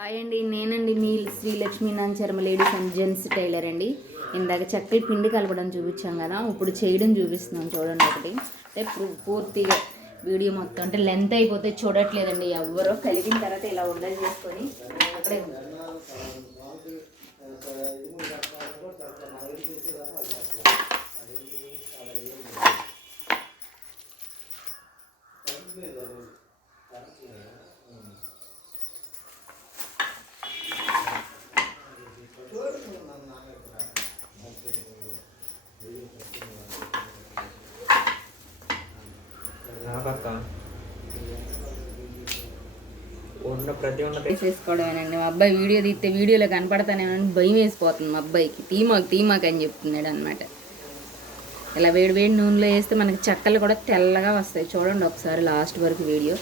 Hi అండి, నేనండి మీ శ్రీలక్ష్మీ నాంచర్మ లేడీస్ అండ్ జెంట్స్ టైలర్ అండి. ఇందాక చక్కలు పిండి కలపడం చూపించాం కదా, ఇప్పుడు చేయడం చూపిస్తున్నాం చూడండి. ఒకటి అంటే పూర్తిగా వీడియో మొత్తం అంటే లెంత్ అయిపోతే చూడట్లేదండి ఎవరో. కలిగిన తర్వాత ఇలా ఉండలు చేసుకొని అక్కడే వేసేసుకోవడమేనండి. మా అబ్బాయి వీడియో తీస్తే వీడియోలో కనపడతానేమని భయం వేసిపోతుంది మా అబ్బాయికి. తీమాకు అని చెప్తున్నాడు అనమాట. ఇలా వేడి వేడి నూనెలో వేస్తే మనకి చెక్కలు కూడా తెల్లగా వస్తాయి. చూడండి ఒకసారి లాస్ట్ వరకు వీడియో.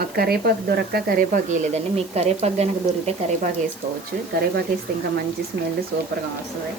మాకు కరివేపాకు కరివేపాకు వేయలేదండి. మీకు కరివేపాకు కనుక దొరికితే కరివేపాకు వేసుకోవచ్చు. కరివేపాకు వేస్తే ఇంకా మంచి స్మెల్ సూపర్గా వస్తుంది.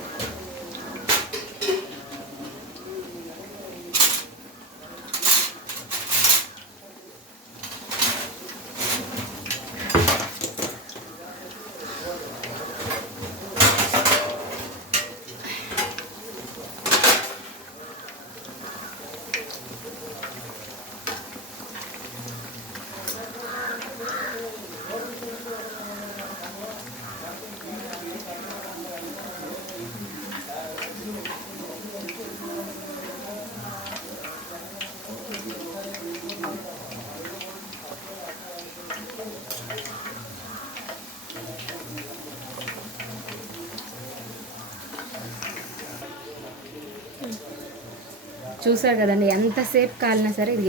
చూసారు కదండి, ఎంతసేపు కాలినా సరే ఇది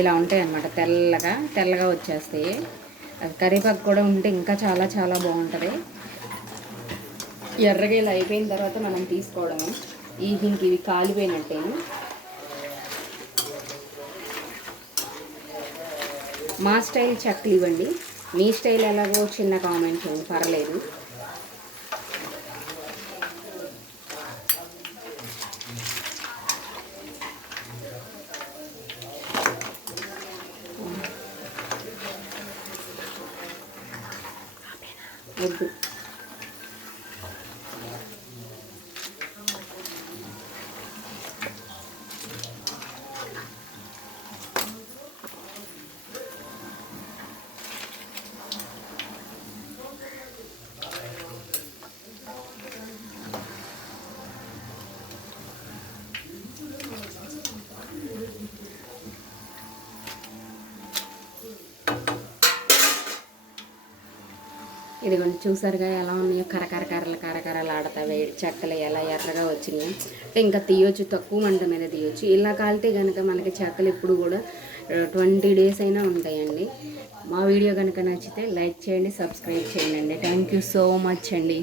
ఇలా ఉంటాయి అన్నమాట. తెల్లగా వచ్చేస్తాయి. అది కరివేపాకు కూడా ఉంటే ఇంకా చాలా చాలా బాగుంటుంది. ఎర్రగా ఇలా అయిపోయిన తర్వాత మనం తీసుకోవడమే. దీనికి ఇవి కాలిపోయినట్టేను. మా స్టైల్ చెక్కలు ఇవ్వండి. మీ స్టైల్ ఎలాగో చిన్న కామెంట్ చేయండి, పర్లేదు. వద్దు. ఇదిగోండి, చూసారుగా ఎలా ఉన్నాయో. కరకరలు ఆడతాయి. చెక్కలు ఎలా ఎర్రగా వచ్చినాయి అంటే ఇంకా తీయొచ్చు, తక్కువ మంట మీద తీయొచ్చు. ఇలా కాలితే కనుక మనకి చెక్కలు ఇప్పుడు కూడా 20 days అయినా ఉంటాయండి. మా వీడియో కనుక నచ్చితే లైక్ చేయండి, సబ్స్క్రైబ్ చేయండి. థ్యాంక్ యూ సో మచ్ అండి.